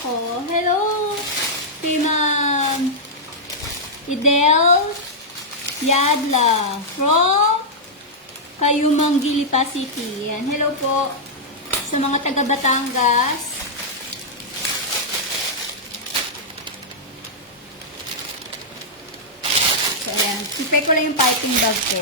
ako. Hello! Si Ma'am Idel Yadla from Kayumang Gilipa City. Yan. Hello po sa mga taga Batangas. So, ayan. Prepare ko lang yung piping bag ko.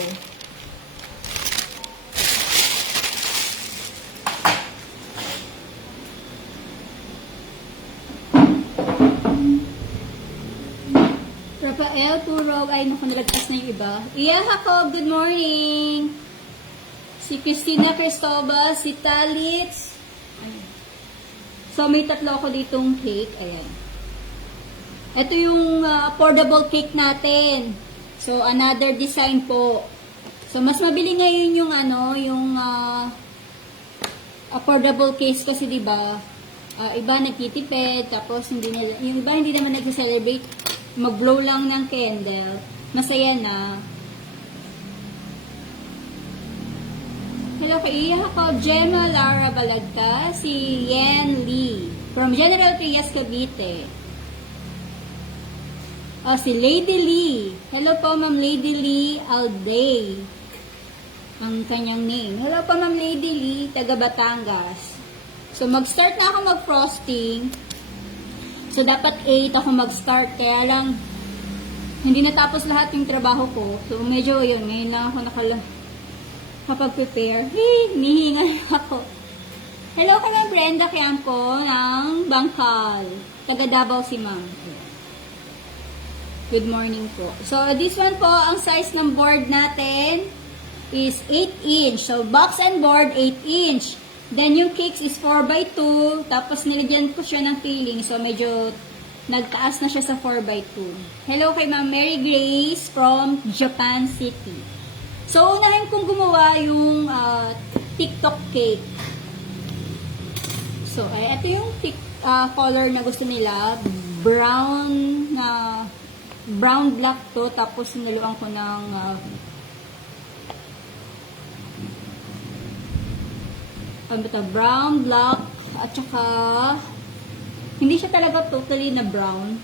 Rafael Turog, ay naku, nalagpas na yung iba. Iya Jacob, good morning. Si Christina Cristobal, si Talitz. So, may tatlo ako ditong cake. Ayan. Ito yung affordable cake natin. So, another design po. So, mas mabili ngayon yung yung affordable cake kasi diba, iba nagtitipid, tapos hindi nila, yung iba hindi naman nag-celebrate. Mag-blow lang ng candle. Masaya na. Hello kay Iya ako, Gemma Lara Balagta, si Yen Lee from General Trias, Cavite. Si Lady Lee. Hello po, Ma'am Lady Lee Alday. Ang kanyang name. Hello po, Ma'am Lady Lee, taga Batangas. So, mag-start na ako mag-frosting. So, dapat 8 ako mag-start. Kaya lang, hindi natapos lahat yung trabaho ko. So, medyo yun. Ngayon lang ako nakapag-prepare. Nihingal ako. Hello kay Ma'am Brenda Quiamco ng Bangkal. Taga Davao si Ma'am. Good morning po. So, this one po, ang size ng board natin is 8 inch. So, box and board, 8 inch. Then, yung cakes is 4x2. Tapos, nilagyan ko siya ng filling. So, medyo nagtaas na siya sa 4x2. Hello kay Ma'am Mary Grace from Japan City. So, unahin kong gumawa yung TikTok cake. So, ito yung color na gusto nila. Brown black to. Tapos, sinaluan ko ng brown, black, at saka hindi siya talaga totally na brown.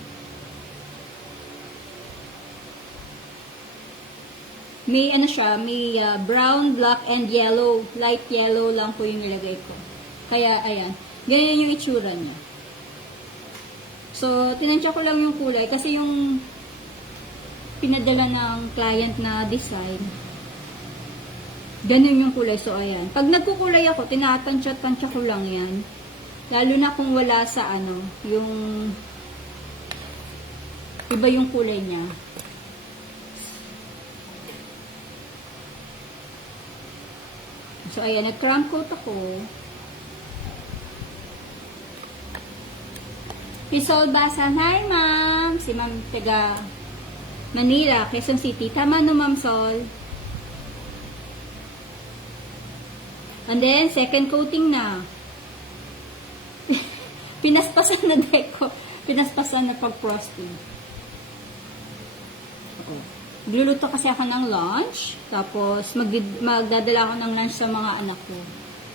May siya, may brown, black, and yellow. Light yellow lang po yung nilagay ko. Kaya, ayan. Ganyan yung itsura niya. So, tinansya ko lang yung kulay kasi yung pinadala ng client na design, ganun yung kulay. So, ayan. Pag nagkukulay ako, tinatansya-tansya ko lang yan. Lalo na kung wala sa yung iba yung kulay niya. So, ayan. Nag-cramp coat ako. Pisol Basa. Hi, ma'am. Si ma'am taga Manila, Quezon City. Tama no, ma'am Sol. And then, second coating na. Pinaspasan na deco. Pinaspasan na pag-frosting. Gluluto kasi ako ng lunch. Tapos, magdadala ako ng lunch sa mga anak ko.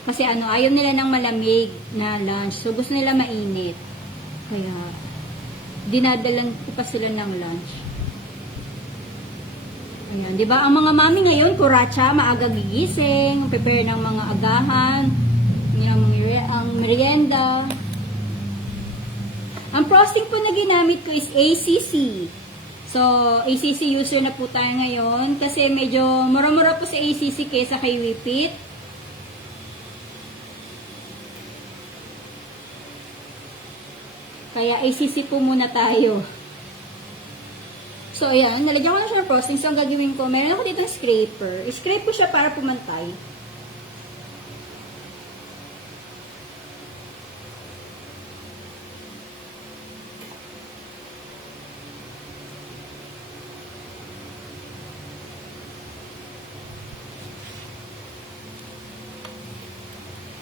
Kasi ayaw nila ng malamig na lunch. So, gusto nila mainit. Kaya, dinadalan ko pa sila ng lunch. Ayan, di ba? Ang mga mami ngayon, kuratsa, maaga gigising, prepare ng mga agahan, ang merienda. Ang frosting po na ginamit ko is ACC. So, ACC user na po tayo ngayon kasi medyo mura-mura po sa ACC kaysa kay Whippet. Kaya ACC po muna tayo. So, ayan. Nalagyan ko na siya ng frosting. So, ang gagawin ko, meron ako dito ng scraper. I-scrape ko siya para pumantay.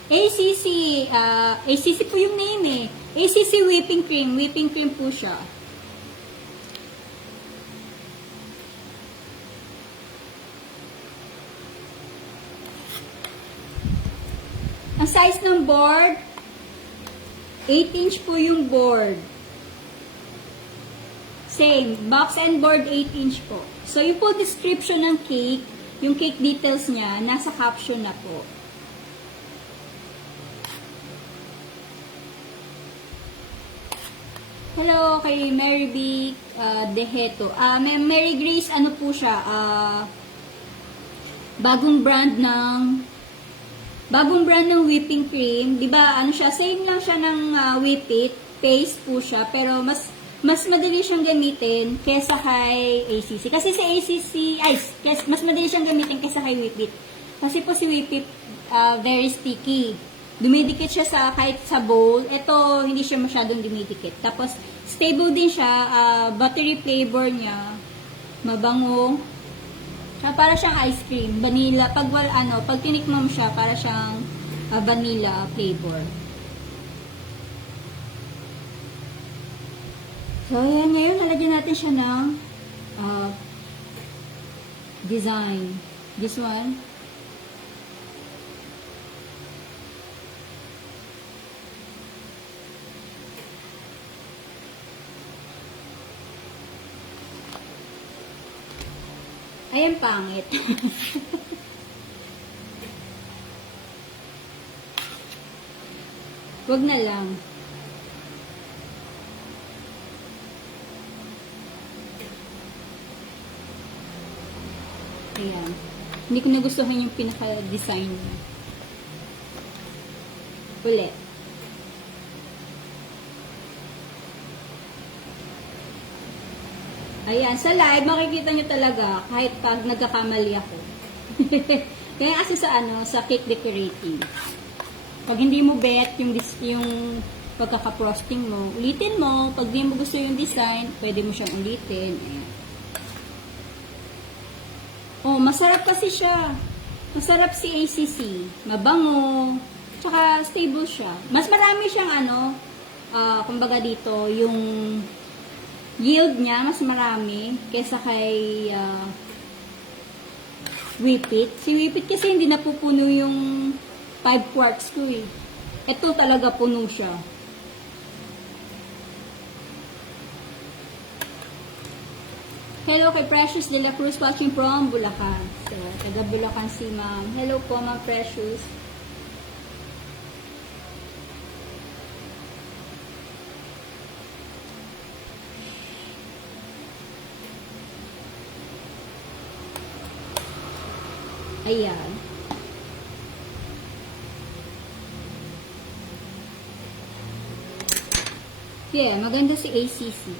ACC po yung name eh. ACC whipping cream. Whipping cream po siya. Ang size ng board 8-inch po yung board. Same, box and board 8-inch po. So, yung po description ng cake, yung cake details niya, nasa caption na po. Hello kay Mary B. Deheto. Mary Grace, ano po siya? Bagong brand ng whipping cream. Diba, ano siya? Same lang siya ng Whip It. Paste po siya. Pero mas madali siyang gamitin kesa kay ACC. Kasi sa ACC, mas madali siyang gamitin kesa kay Whip It. Kasi po si Whip It, very sticky. Dumidikit siya kahit sa bowl. Ito, hindi siya masyadong dumidikit. Tapos, stable din siya. Buttery flavor niya. Mabango. Para siyang ice cream. Vanilla. Pag tinikman mo siya, para siyang vanilla flavor. So, ayan. Ngayon, lalagyan natin siya ng design. This one. Ayan, pangit. Wag na lang. Ayan. Hindi ko nagustuhan yung pinaka-design niya. Ulit. Ayan, sa live, makikita nyo talaga kahit pag nagkakamali ako. Kaya kasi sa cake decorating. Pag hindi mo bet yung pagkaka-frosting mo, ulitin mo. Pag di mo gusto yung design, pwede mo siyang ulitin. Ayan. Oh, masarap kasi siya. Masarap si ACC. Mabango. Tsaka stable siya. Mas marami siyang kumbaga dito, yung yield niya, mas marami kesa kay Whip It. Si Whip It kasi hindi napupuno yung 5 quarts ko eh. Ito talaga puno siya. Hello kay Precious de la Cruz watching from Bulacan. So, taga Bulacan si Ma'am. Hello po, Ma'am Precious. Ayan. Yeah, maganda si ACC.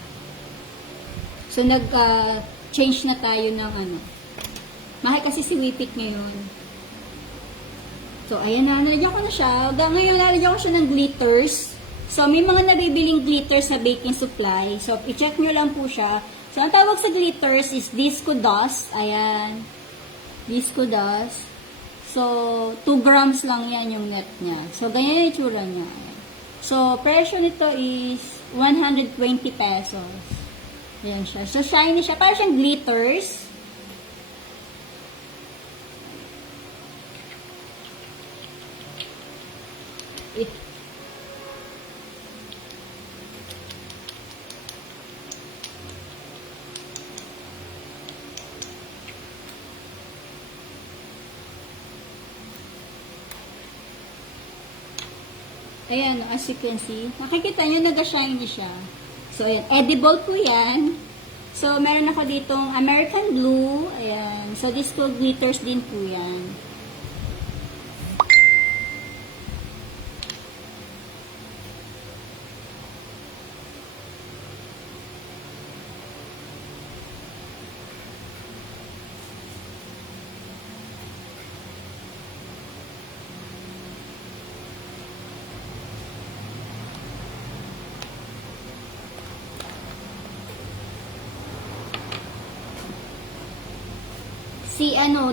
So, nag-change na tayo ng Mahal kasi si Whip It ngayon. So, ayan na. Nalagyan ko na siya. Ngayon, lalagyan ko siya ng glitters. So, may mga nabibiling glitters sa baking supply. So, i-check nyo lang po siya. So, ang tawag sa glitters is disco dust. Ayan. Disco dust. So, 2 grams lang yan yung net niya. So, ganyan yung itsura niya. So, presyo nito is 120 pesos. Ayan siya. So, shiny siya. Parang siyang glitters. Ayan, as you can see. Makikita nyo, nag-shiny siya. So, ayan. Edible po yan. So, meron ako ditong American Blue. Ayan. So, disco glitters din po yan.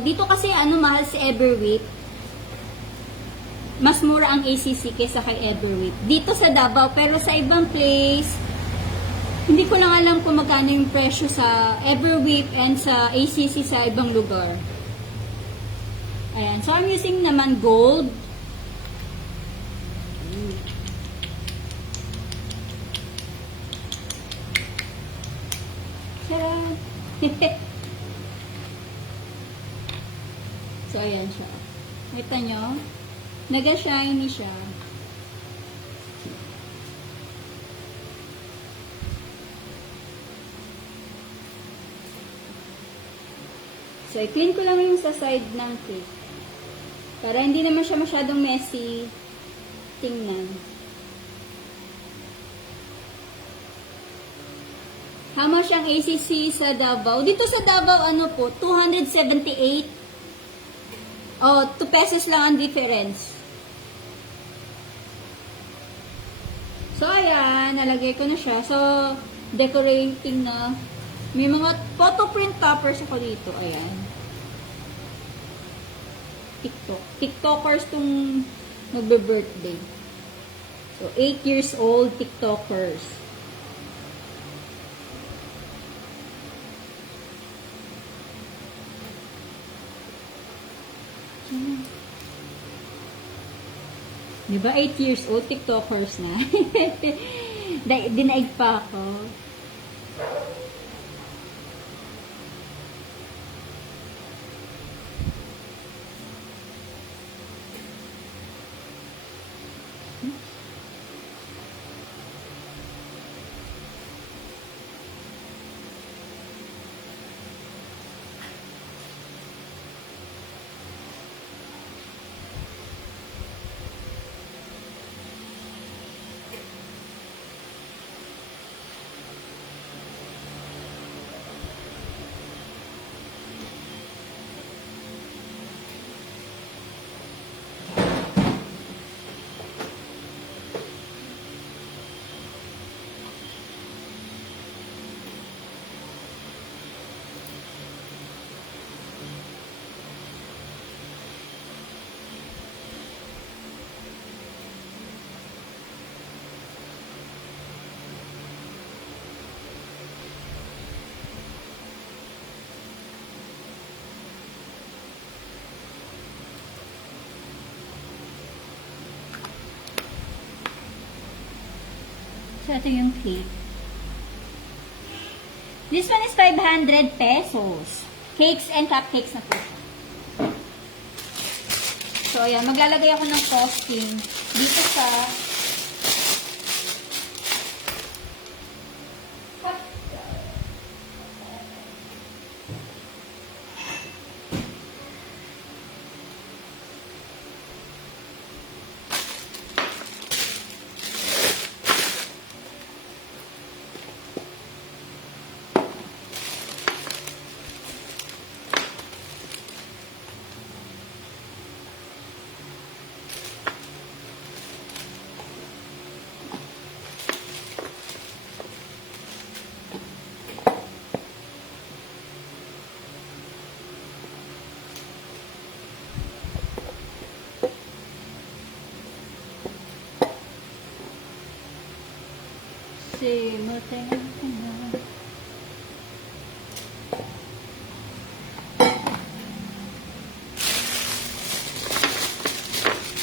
Dito kasi mahal si Everwhip. Mas mura ang ACC kaysa kay Everwhip. Dito sa Davao, pero sa ibang place, hindi ko lang alam kung magkano yung presyo sa Everwhip and sa ACC sa ibang lugar. Ayan. So, I'm using naman gold. So, ayan siya. Kita nyo? Naga-shiny siya. So, i-clean ko lang yung sa side ng cake. Para hindi naman siya masyadong messy tingnan. How much ang ACC sa Davao? Dito sa Davao, ano po, 278. Oh, 2 pesos lang ang difference. So, ayan, nalagay ko na siya. So, decorating na. May mga photo print toppers ako dito. Ayan. TikTokers tong magbe-birthday. So, 8 years old TikTokers. Diba 8 years old TikTokers na? Dinaig pa ako. So, ito yung cake. This one is 500 pesos. Cakes and cupcakes na po. So, ayan. Maglalagay ako ng frosting dito sa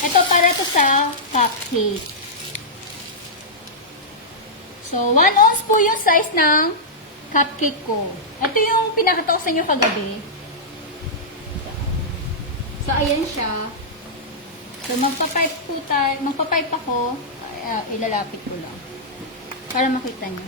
ito para to sa cupcake. So, 1 ounce po yung size ng cupcake ko. Ito yung pinakita ko sa inyo kagabi. So, ayan siya. So, magpapipe po tayo. Magpapipe ako. Ilalapit ko lang. Para makita nyo.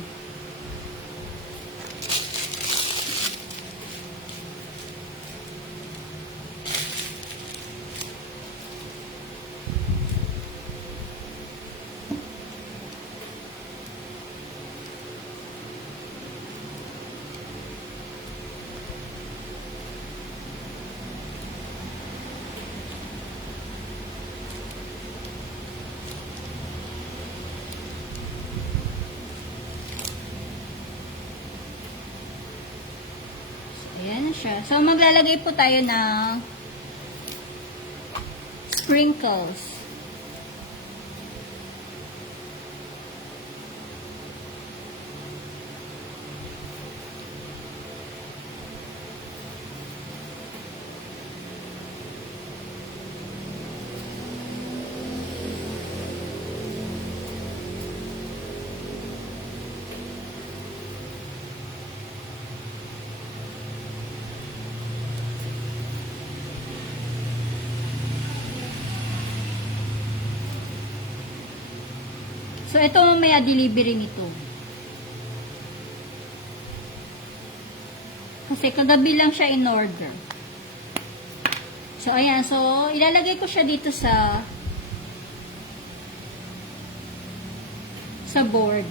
Ayan na siya. So, maglalagay po tayo ng sprinkles. So, ito mamaya delivery nito. Kasi kagabi lang siya in order. So, ayan. So, ilalagay ko siya dito sa board.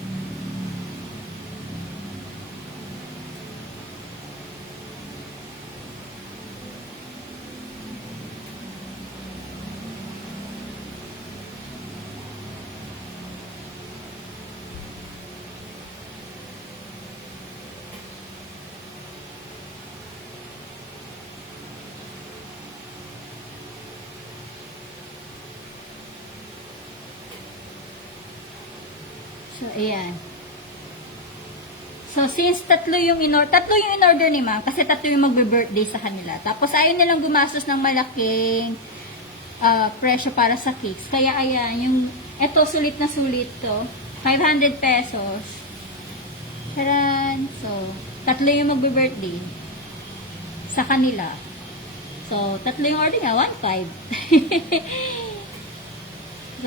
So, ayan. So, since tatlo yung in-order ni ma'am, kasi tatlo yung magbe-birthday sa kanila. Tapos, ayaw nilang gumastos ng malaking presyo para sa cakes. Kaya, ayan, eto, sulit na sulit to. 500 pesos. Taran! So, tatlo yung magbe-birthday sa kanila. So, tatlo yung order niya, 1.5.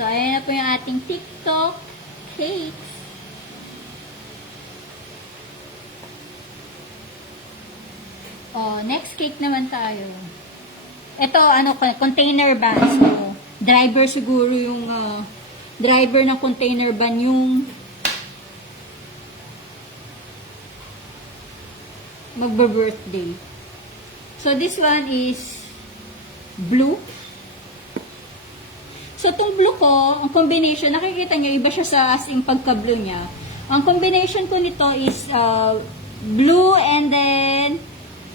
So, ayan na po yung ating TikTok cakes. Oh, next cake naman tayo. Ito, container van. So, driver siguro yung, driver ng container van yung magbe-birthday. So, this one is blue. So, itong blue ko, ang combination, nakikita nyo, iba siya sa asing pagka-blue niya. Ang combination ko nito is blue and then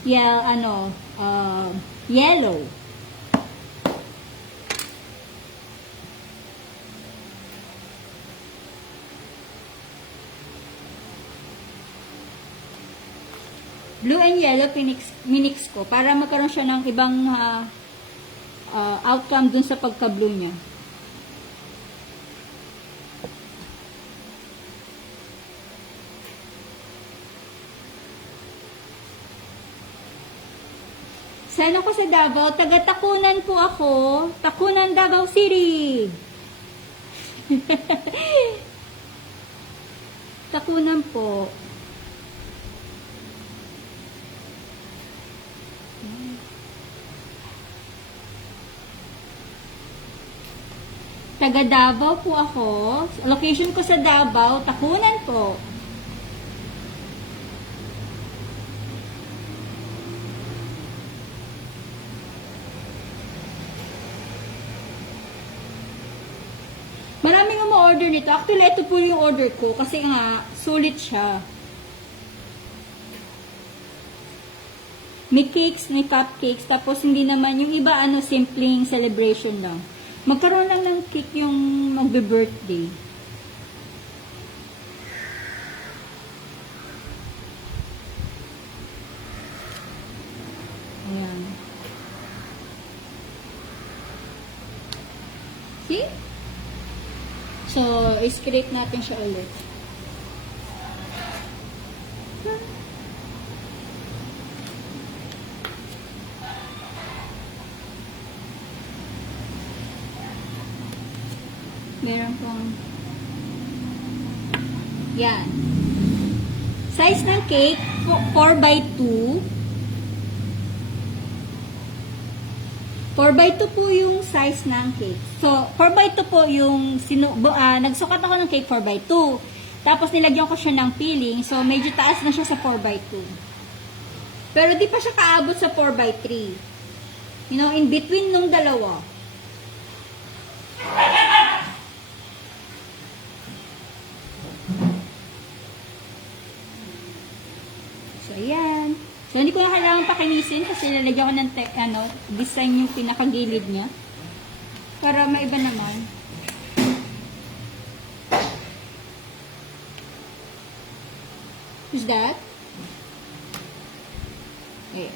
yellow. Blue and yellow, minix ko para magkaroon siya ng ibang outcome dun sa pagka-blue niya. Sana ko sa Davao, taga-Takunan po ako. Takunan, Davao City. Takunan po. Taga Davao po ako. Location ko sa Davao, Takunan po. Maraming umu-order nito. Actually, ito po yung order ko kasi nga, sulit siya. May cakes, may cupcakes, tapos hindi naman, yung iba, simpleng celebration lang. Magkaroon lang ng cake yung magbe-birthday. Ayan. See? So, i-scrape natin siya ulit. Meron pong yan. Size ng cake, 4x2. 4x2 po yung size ng cake. So, 4x2 po yung nagsukat ako ng cake 4x2. Tapos nilagyan ko siya ng filling. So, medyo taas na siya sa 4x2. Pero di pa siya kaabot sa 4x3. You know, in between nung dalawa. So, ayan. So, hindi ko na kailangan pakinisin kasi lalagyan ko ng design yung pinakagilid niya. Para maiba naman. Who's that? Okay.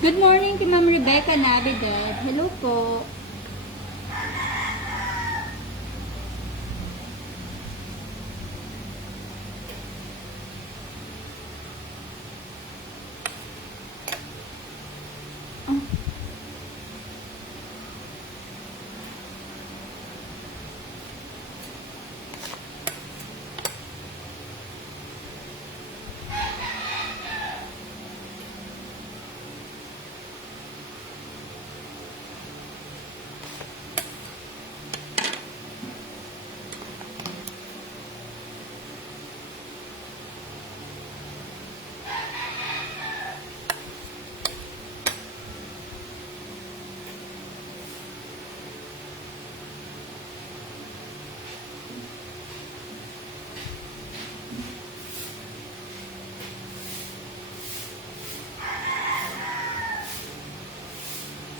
Good morning to Ma'am Rebecca Navidad. Hello po.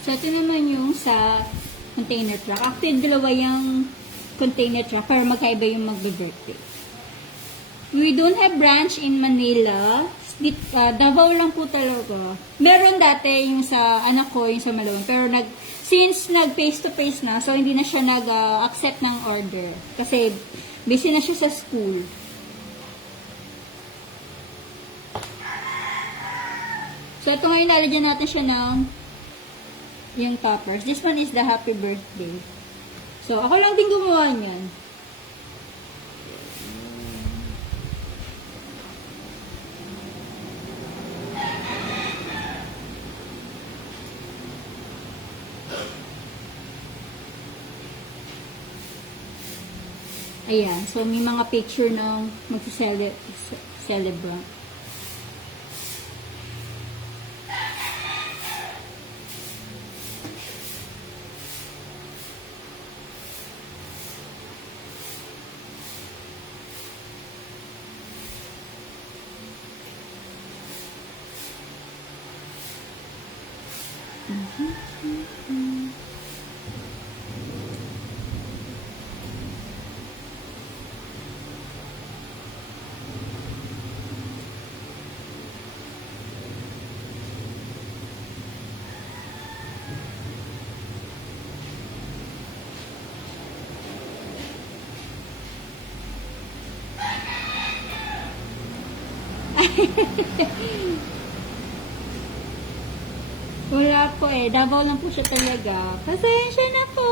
So, ito naman yung sa container truck. Actually, dalawa yung container truck pero magkaiba yung magbe-birthday. We don't have branch in Manila. Davao lang po talaga. Meron dati yung sa anak ko, yung sa Malone. Pero since nag face-to-face na, so hindi na siya nag-accept ng order. Kasi busy na siya sa school. So, ito ngayon lalagyan natin siya ng yung toppers. This one is the happy birthday. So, ako lang din gumawa niyan. Ayan. So, may mga picture ng mag-celebrate. Wala po eh. Davao lang po siya talaga. Pasensya na po.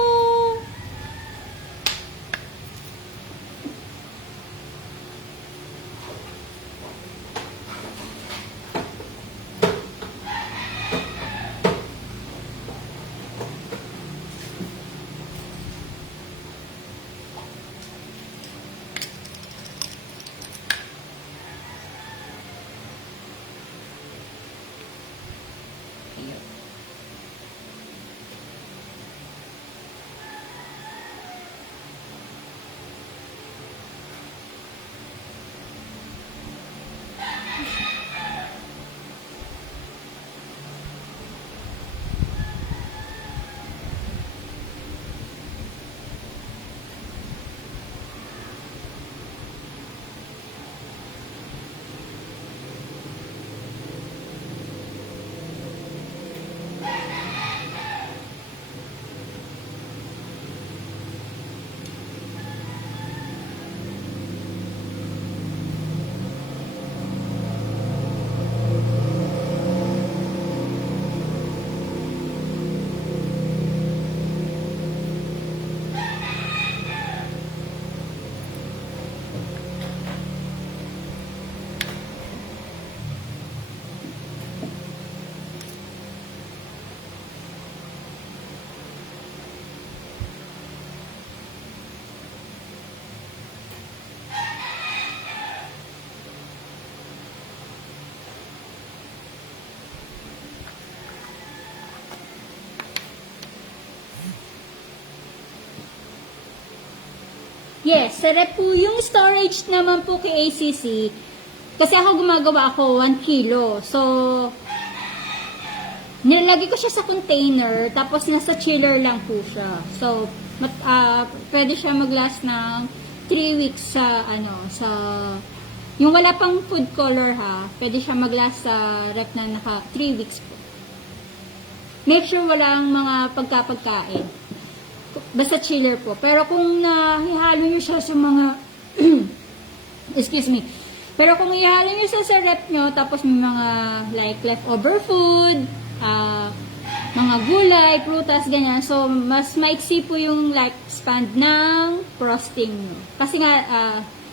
Yes, sarap po yung storage naman po kay ACC. Kasi ako gumagawa ako 1 kilo. So, nilagay ko siya sa container, tapos nasa chiller lang po siya. So, pwede siya mag-last ng 3 weeks sa, yung wala pang food color ha, pwede siya mag-last sa rep na naka 3 weeks po. Make sure walang mga pagkapagkain. Basta chiller po. Pero kung nahihalo nyo siya sa mga excuse me. Pero kung ihalo nyo siya sa rep nyo, tapos may mga like leftover food, mga gulay, prutas, ganyan. So, mas maiksi po yung lifespan ng frosting nyo. Kasi nga,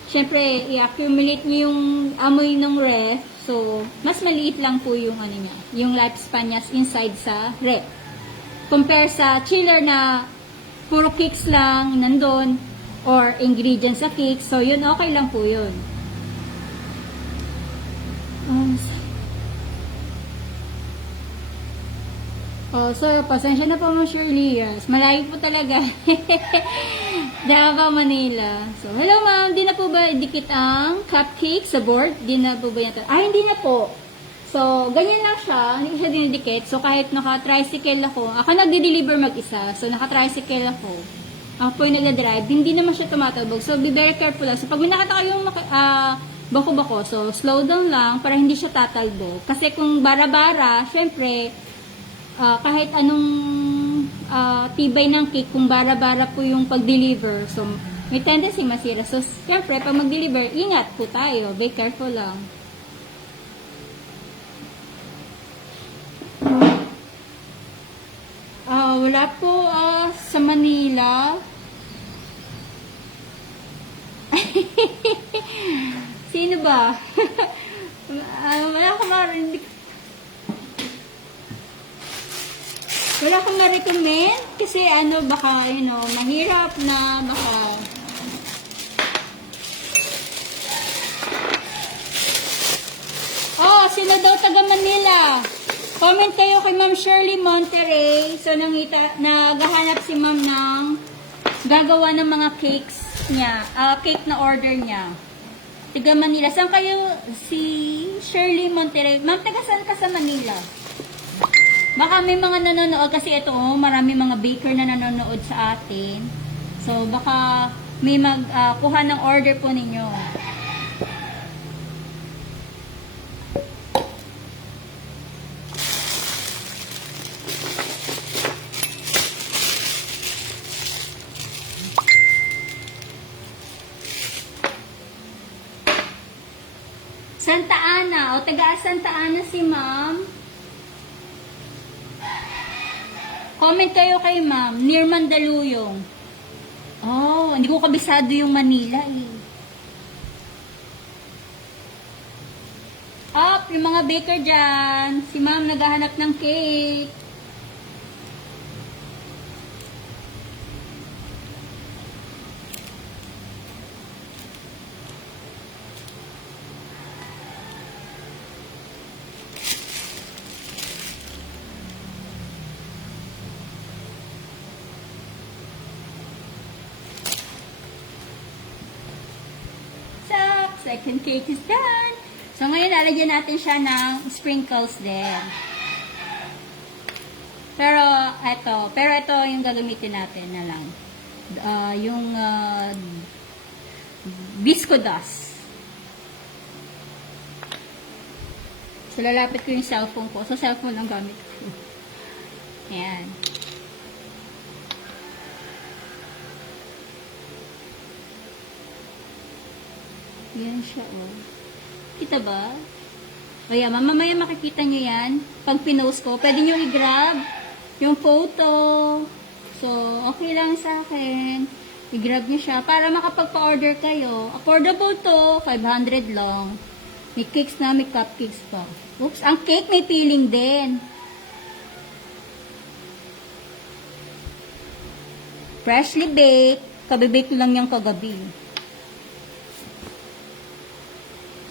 syempre, i-accumulate nyo yung amoy ng ref. So, mas maliit lang po yung niya, yung lifespan niya inside sa ref. Compare sa chiller na puro cakes lang nandun or ingredients sa cake. So, yun, okay lang po yun. So, pasensya na po mo, Shirley. Yes. Malayo po talaga. Davao, Manila. So, hello ma'am. Di na po ba dikit ang cupcake sa board? Di na po ba yan? Hindi na po. So, ganyan lang siya. Hindi siya dinidikit. So, kahit naka-tricycle ako nagdi-deliver mag-isa. So, naka-tricycle ako. Ako po yung nagda-drive. Hindi naman siya tumatalbog. So, be very careful lang. So, pag may nakita kayong bako-bako, so, slow down lang para hindi siya tatalbog. Kasi kung bara-bara, syempre, kahit anong tibay ng cake, kung bara-bara po yung pag-deliver, so, may tendency masira. So, syempre, pag mag-deliver, ingat po tayo. Be careful lang. Wala po sa Manila. Sino ba? Wala akong marinig. Wala akong ma-recommend kasi baka, mahirap na, baka sila daw taga Manila. Comment kayo kay Ma'am Shirley Monterey. So, naghahanap si Ma'am ng gagawa ng mga cakes niya. Cake na order niya. Taga Manila. Saan kayo si Shirley Monterey? Ma'am, taga saan ka sa Manila? Baka may mga nanonood kasi ito, marami mga baker na nanonood sa atin. So, baka may magkuha ng order po ninyo. Santa Ana. O, taga Santa Ana si Ma'am. Comment kayo kay Ma'am. Near Mandaluyong. Oh, hindi ko kabisado yung Manila eh. Up, yung mga baker dyan. Si Ma'am naghahanap ng cake. Second cake is done. So, ngayon, lalagyan natin siya ng sprinkles din. Pero ito yung gagamitin natin na lang. Yung Bisco dust. So, lalapit ko yung cellphone ko. So, cellphone ang gamit ko. Ayan. Yan siya, oh. Kita ba? O yan, mamaya makikita nyo yan. Pag pinost ko, pwede nyo i-grab yung photo. So, okay lang sa akin. I-grab nyo siya para makapagpa-order kayo. Affordable to, 500 lang. May cakes na, may cupcakes pa. Oops, ang cake may peeling din. Freshly baked. Kabibake ko lang yung kagabi.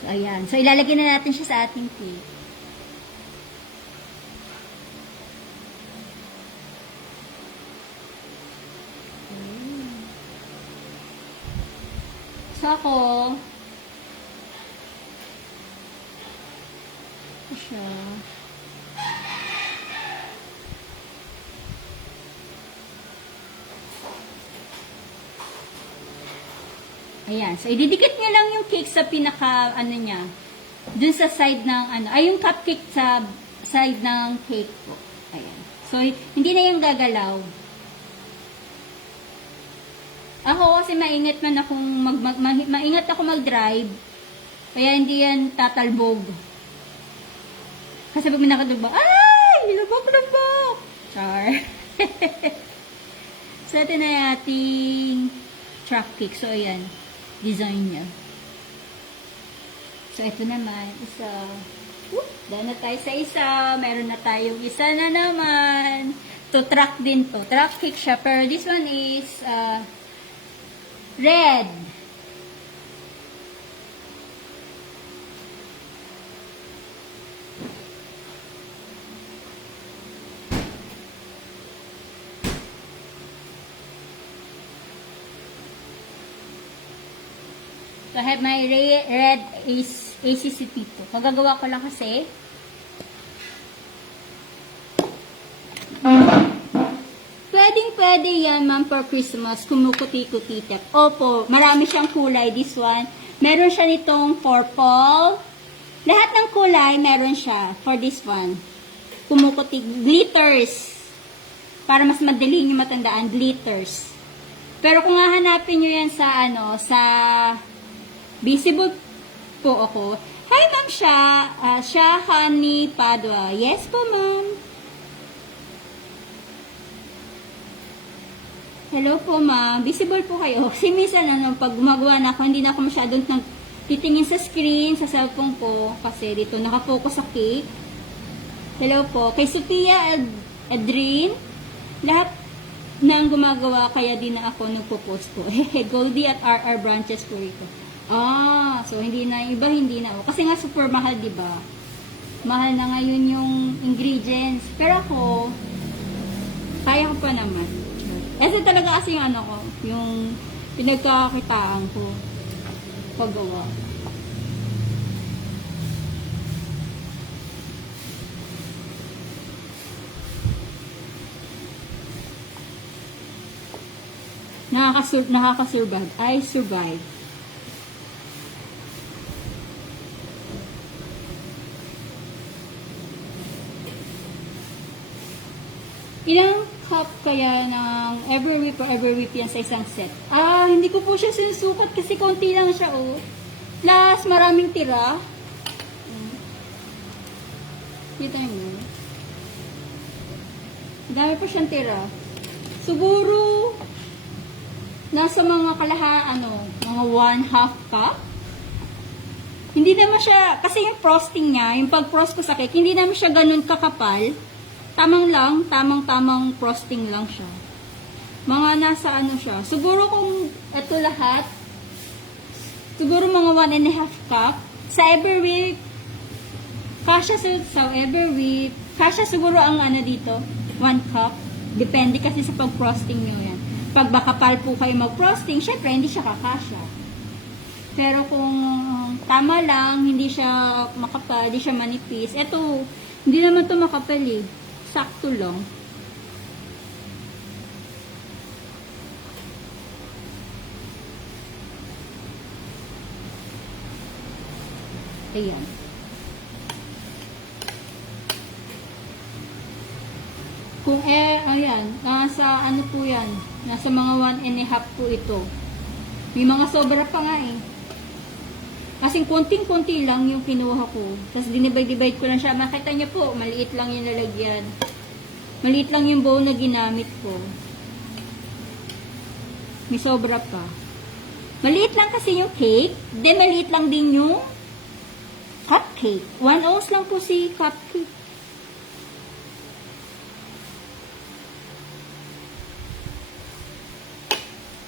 So, ayan. So, ilalagay na natin siya sa ating cake. So, ako, siya. Ayan. So, ididikit nyo lang yung cake sa pinaka, niya. Dun sa side ng, ay, yung cupcake sa side ng cake po. Ayan. So, hindi na yung gagalaw. Ako, kasi maingat man akong, maingat ako mag-drive. Kaya hindi yan tatalbog. Kasi pag may nakadubog, ay! Lubog-lubog! Char. So, ito na yung ating truck cake. So, ayan. Design niya. So, ito naman, isa. Dahil na tayo sa isa. Meron na tayong isa na naman. To truck din to. Truck cake siya. Pero this one is red. So, I have my red ACCP to. Magagawa ko lang kasi pwede yan, ma'am, for Christmas. Kumukuti-kuti tip. Opo, marami siyang kulay. This one. Meron siya nitong purple. Lahat ng kulay, meron siya for this one. Kumukuti. Glitters. Para mas madali nyo matandaan, glitters. Pero kung hahanapin nyo yan sa, sa visible po ako. Hi, ma'am, Shahani Padua. Yes po, ma'am. Hello po, ma'am. Visible po kayo. Kasi minsan, pag gumagawa na ako, hindi na ako masyadong titingin sa screen, sa cellphone ko. Kasi dito, nakafocus sa cake. Hello po. Kay Sophia Adrin, lahat na gumagawa, kaya din na ako nagpo-post po. Goldie at RR branches po ito. So hindi na, iba hindi na. Kasi nga super mahal, di ba? Mahal na ngayon yung ingredients. Pero ako, kaya ko pa naman. Kasi talaga kasi yung ko, yung pinagkakakitaan ko paggawa. Nakakasurvive. I survive. Ilang cup kaya ng every week yan sa isang set? Hindi ko po siya sinusukat kasi konti lang siya, oh. Plus, maraming tira. Kita niyo. Dami pa siyang tira. Siguro, nasa mga mga 1/2 cup. Hindi naman siya, kasi yung frosting niya, yung pag-frost ko sa cake, hindi naman siya ganun kakapal. Tamang frosting lang siya. Mga nasa siya. Siguro kung ito lahat, siguro mga 1.5 cup. Sa every week, kasya siguro ang dito, 1 cup. Depende kasi sa pag-frosting nyo yan. Pag bakapal po kayo mag-frosting, syempre hindi siya kakasya. Pero kung tama lang, hindi siya makapal, hindi siya manipis. Ito, hindi naman to makapal eh. Sakto lang. Ayan. Kung ayan, nasa po yan, nasa mga 1.5 po ito. May mga sobra pa nga eh. Kasing konting-konti lang yung kinuha ko. Tapos dinivide-divide ko lang siya. Makita niyo po, maliit lang yung lalagyan. Maliit lang yung bowl na ginamit ko. May sobra pa. Maliit lang kasi yung cake. Then maliit lang din yung cupcake. 1 ounce lang po si cupcake.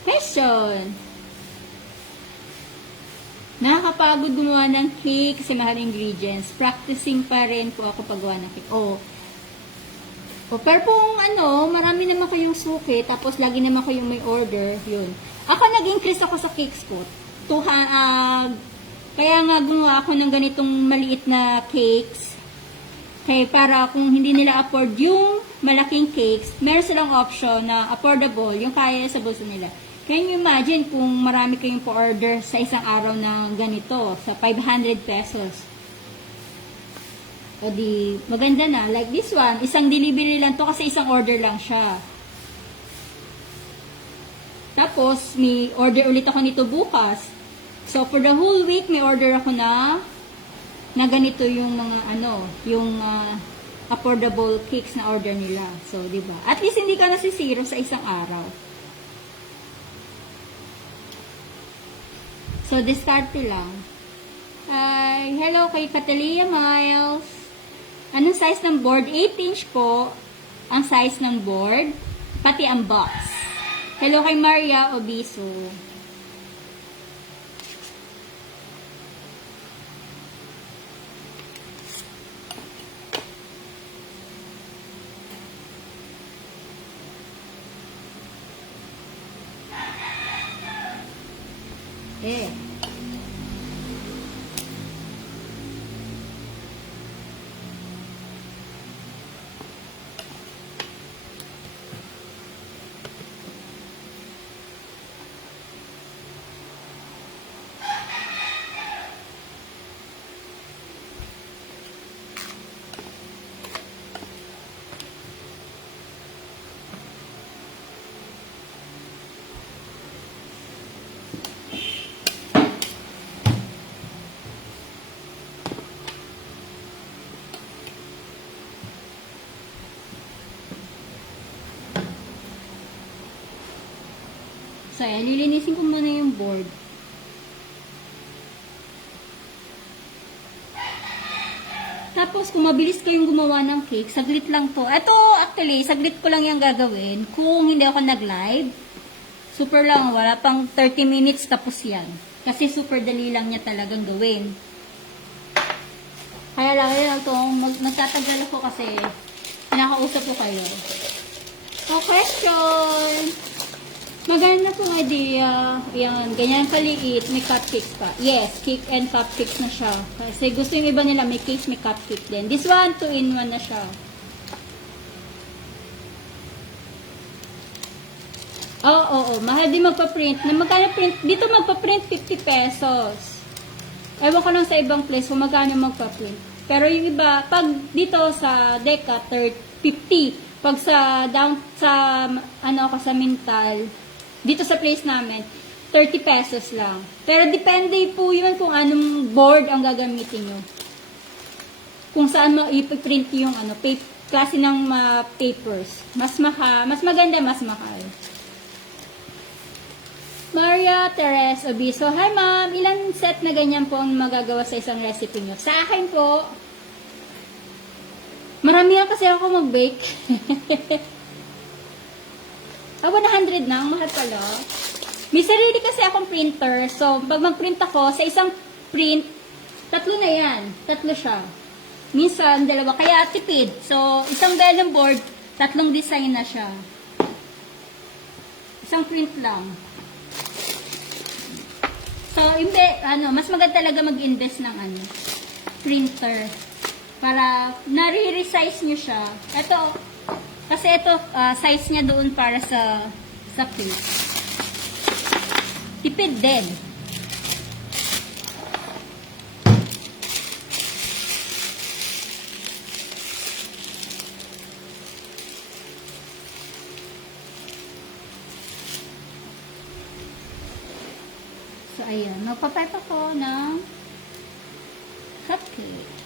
Question. Nakakapagod gumawa ng cake kasi mahal ingredients. Practicing pa rin po ako paggawa ng cake. Pero kung marami naman kayong suki, tapos lagi naman kayong may order, yun. Ako nag-increase ako sa cakes ko. Kaya nga gumawa ako ng ganitong maliit na cakes. Kaya para kung hindi nila afford yung malaking cakes, meron silang option na affordable, yung kaya sa bulsa nila. Can you imagine kung marami kayong po-order sa isang araw na ganito, sa 500 pesos? O di, maganda na. Like this one, isang delivery lang to kasi isang order lang siya. Tapos, may order ulit ako nito bukas. So, for the whole week, may order ako na ganito yung mga yung affordable cakes na order nila. So, di ba? At least hindi ka nasisiro sa isang araw. So, diskarte lang. Hello kay Catalia Miles. Anong size ng board? 8-inch po ang size ng board. Pati ang box. Hello kay Maria Obiso. ayan, lilinisin ko muna yung board. Tapos, kung mabilis kayong gumawa ng cake, saglit lang to. Ito, actually, saglit ko lang yung gagawin. Kung hindi ako nag-live, super lang, wala pang 30 minutes tapos yan. Kasi super dali lang niya talagang gawin. Kaya lang itong magtatagal ako kasi pinakausap ko kayo. So, question! Maganda pong idea. Yan, ganyan kaliit. May cupcakes pa. Yes, cake and cupcakes na siya. Kasi gusto yung iba nila, may cake, may cupcake din. This one, 2-in-1 na siya. Oo. Mahal din magpa-print. Na magkano print? Dito magpa-print 50 pesos. Ewan ko lang sa ibang place kung magkano magpa-print. Pero yung iba, pag dito sa Deca, 50. Pag sa sa Mintal, dito sa place namin, 30 pesos lang. Pero depende po yun kung anong board ang gagamitin nyo. Kung saan mo ipiprint yung klase ng papers. Mas maganda, mas mahal. Maria Teres Obiso. Hi ma'am, ilan set na ganyan po ang magagawa sa isang recipe nyo? Sa akin po, marami kasi ako mag-bake. 100 na, ang mahal pala. May sarili kasi akong printer. So, pag mag-print ako, sa isang print, 3 na yan. 3 siya. Minsan, 2. Kaya tipid. So, isang vellum board, 3 design na siya. Isang print lang. So, mas maganda talaga mag-invest ng printer. Para nare-resize nyo siya. Kasi ito, size niya doon para sa cake. Tipid din. So, ayan. Magpapipe ako ng cupcake.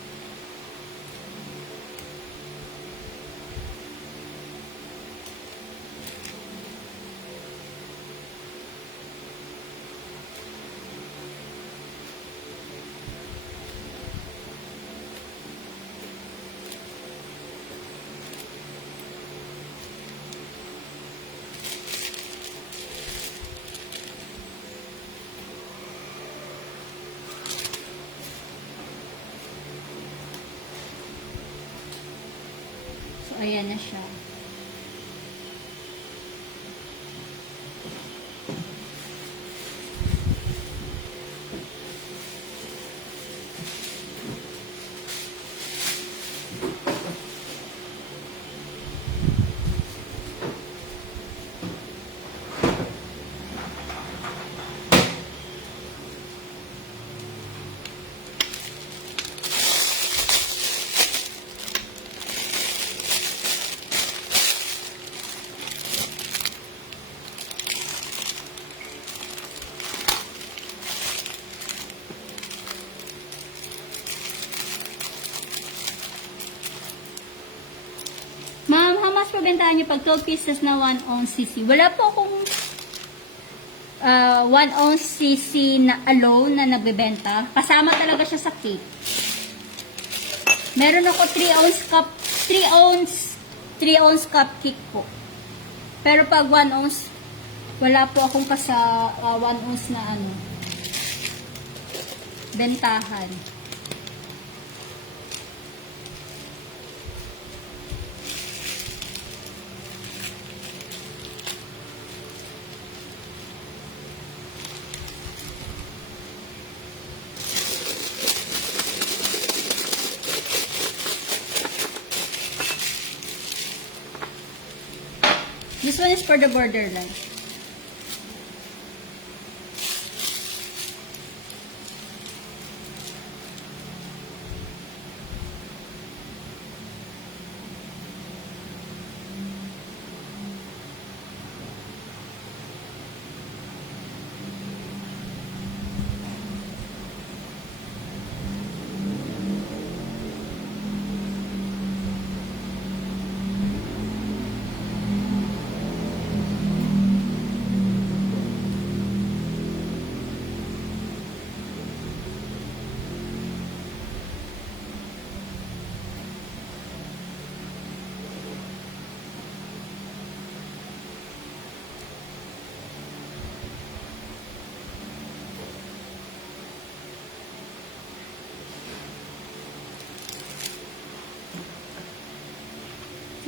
Ayan na siya. Ma'am, how much pabentahan niyo pag 12 pieces na 1 ounce cc? Wala po akong 1 ounce cc na alone na nagbebenta. Kasama talaga siya sa cake. Meron ako 3 ounce cupcake po. Pero pag 1 ounce, wala po akong 1 ounce na bentahan. This one is for the borderline.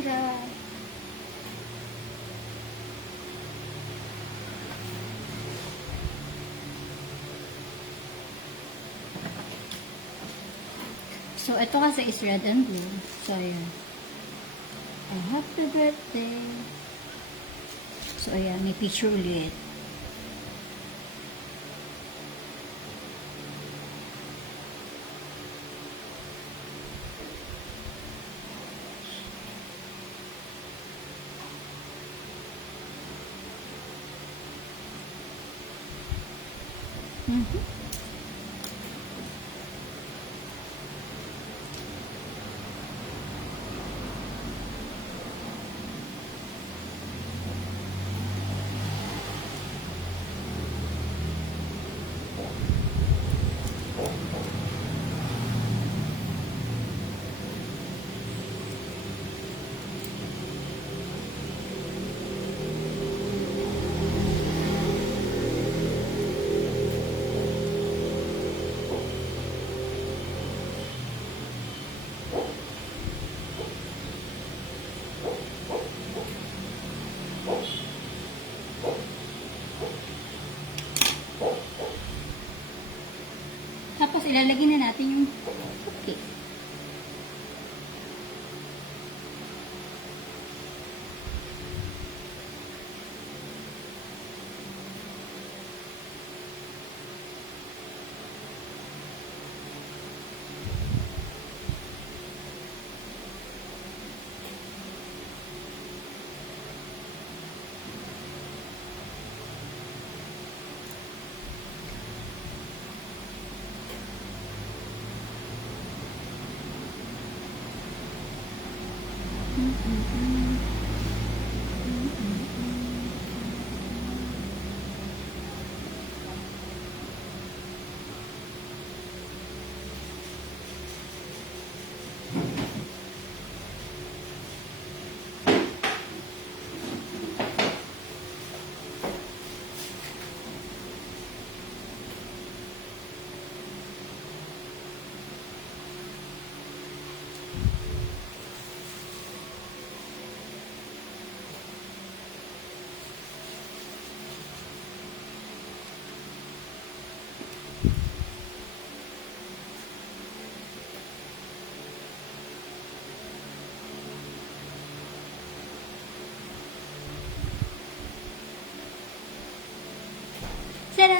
Tara! So, ito kasi is red and blue. So, ayan. Happy birthday. So, ayan. May picture ulit. Tapos, ilalagay na natin yung cupcake. Tada!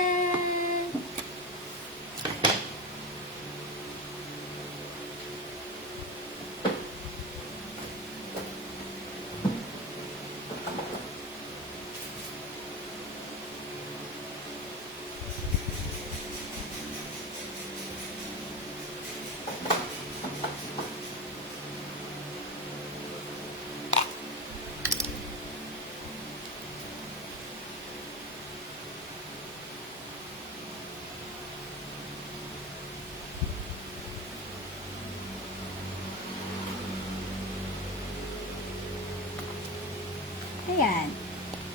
Ayan.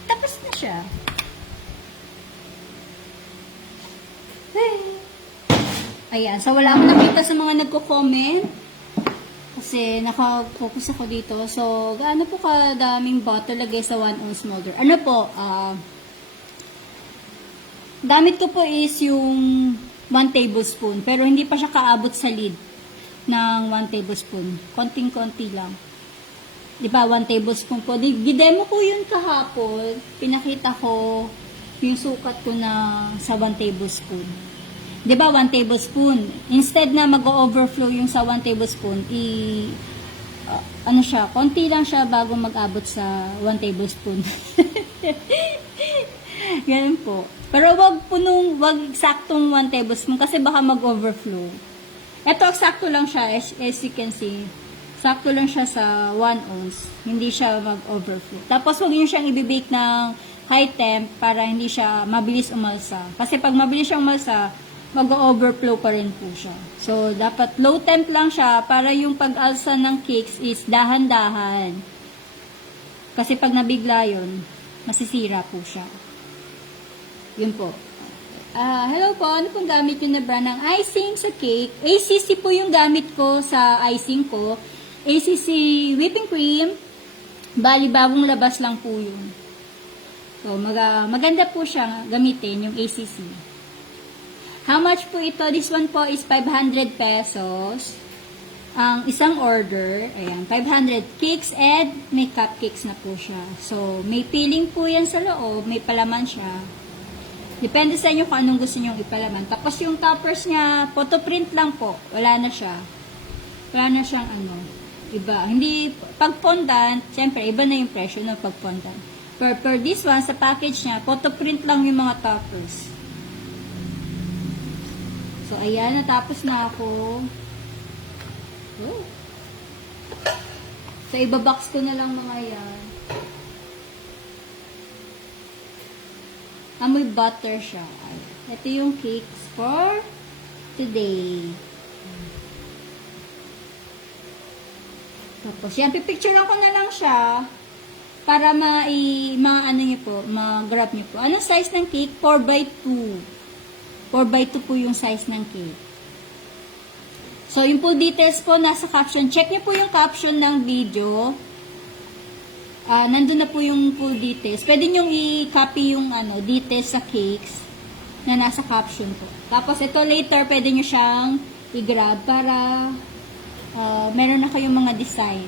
Tapos na siya. Ayan. So, wala akong nakita sa mga nagko-comment. Kasi, naka-focus ako dito. So, gaano po kadaming bottle lagay sa 1 ounce molder? Ano po? Gamit ko po is yung 1 tablespoon. Pero, hindi pa siya kaabot sa lid ng 1 tablespoon. Konting-konti lang. Diba, 1 tablespoon po. Gidemo ko yun kahapon. Pinakita ko yung sukat ko na sa 1 tablespoon. Diba, 1 tablespoon. Instead na mag-overflow yung sa 1 tablespoon, ano siya, konti lang siya bago mag-abot sa 1 tablespoon. Ganun po. Pero wag eksaktong 1 tablespoon kasi baka mag-overflow. Ito, eksakto lang siya, as you can see. Sakto lang siya sa 1 ounce. Hindi siya mag-overflow. Tapos, huwag nyo siyang ibibake ng high temp para hindi siya mabilis umalsa. Kasi pag mabilis siyang umalsa, mag-overflow pa rin po siya. So, dapat low temp lang siya para yung pag-alsa ng cakes is dahan-dahan. Kasi pag nabigla yun, masisira po siya. Yun po. Hello po, ano pong gamit yun na brand ng icing sa cake? ACC po yung gamit ko sa icing ko. ACC whipping cream, Bali, bagong labas lang po yun. So, maganda po siya gamitin, yung ACC. How much po ito? This one po is 500 pesos. Ang isang order, ayan, 500 cakes and may cupcakes na po siya. So, may filling po yan sa loob, may palaman siya. Depende sa inyo kung anong gusto nyong ipalaman. Tapos yung toppers niya, photo print lang po. Wala na siya. Wala na siyang iba. Hindi, pag fondant, syempre, iba na yung presyo ng pag fondant. Per this one, sa package niya, photo print lang yung mga toppers. So, ayan, natapos na ako. Oh. So, ibabox ko na lang mga yan. Amoy butter siya. Ito yung cakes for today. Tapos, yan, pipicturean ko na lang siya para ma-grab niyo po. Anong size ng cake? 4x2. 4x2 po yung size ng cake. So, yung full details po nasa caption. Check niyo po yung caption ng video. Nandun na po yung full details. Pwede nyo i-copy yung details sa cakes na nasa caption po. Tapos, ito later, pwede nyo siyang i-grab para meron na kayong mga design.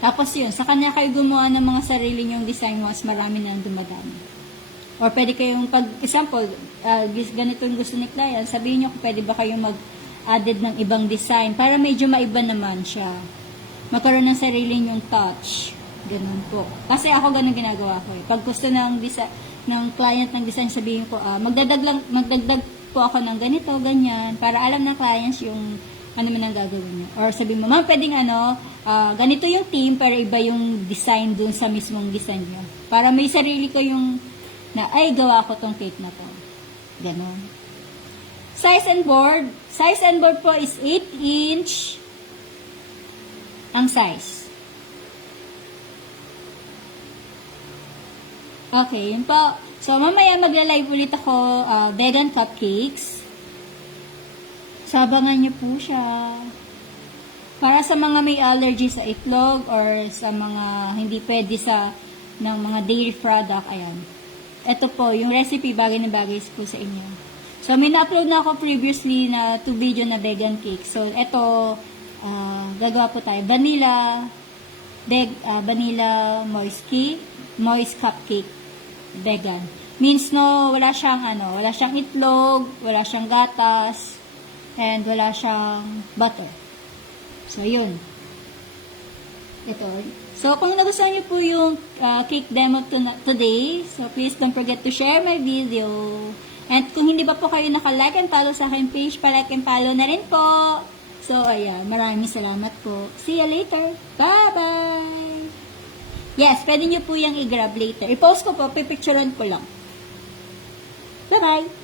Tapos yun, saka na kayo gumawa ng mga sarili nyong design once marami na dumadami. Or pwede kayong, pag example, ganito yung gusto ni client, sabihin nyo kung pwede ba kayong mag-added ng ibang design para medyo maiba naman siya. Magkaroon ng sarili nyong touch. Ganun po. Kasi ako ganun ginagawa ko eh. Pag gusto ng client ng design, sabihin ko, magdagdag po ako ng ganito, ganyan, para alam ng clients yung ano man ang gagawin niyo. Or sabihin mo, ma'am, pwedeng ganito yung theme, pero iba yung design dun sa mismong design niyo. Para may sarili ko yung gawa ko tong cake na to. Ganon. Size and board. Size and board po is 8 inch ang size. Okay, yun po. So, mamaya magla-live ulit ako vegan cupcakes. Sabangan niyo po siya. Para sa mga may allergy sa itlog or sa mga hindi pwede ng mga dairy product, ayan. Ito po, yung recipe bagay na bagay po sa inyo. So, may na-upload na ako previously na 2 video na vegan cake. So, ito, gagawa po tayo. Vanilla moist cupcake, vegan. Means wala siyang itlog, wala siyang gatas, and wala siyang butter. So, yun. Ito. So, kung nagustuhan niyo po yung cake demo today, so please don't forget to share my video. And kung hindi pa po kayo naka-like and follow sa aking page, pa-like and follow na rin po. So, ayan. Maraming salamat po. See you later. Bye-bye! Yes, pwede niyo po yung i-grab later. I-post ko po, pipicturean ko lang. Bye-bye!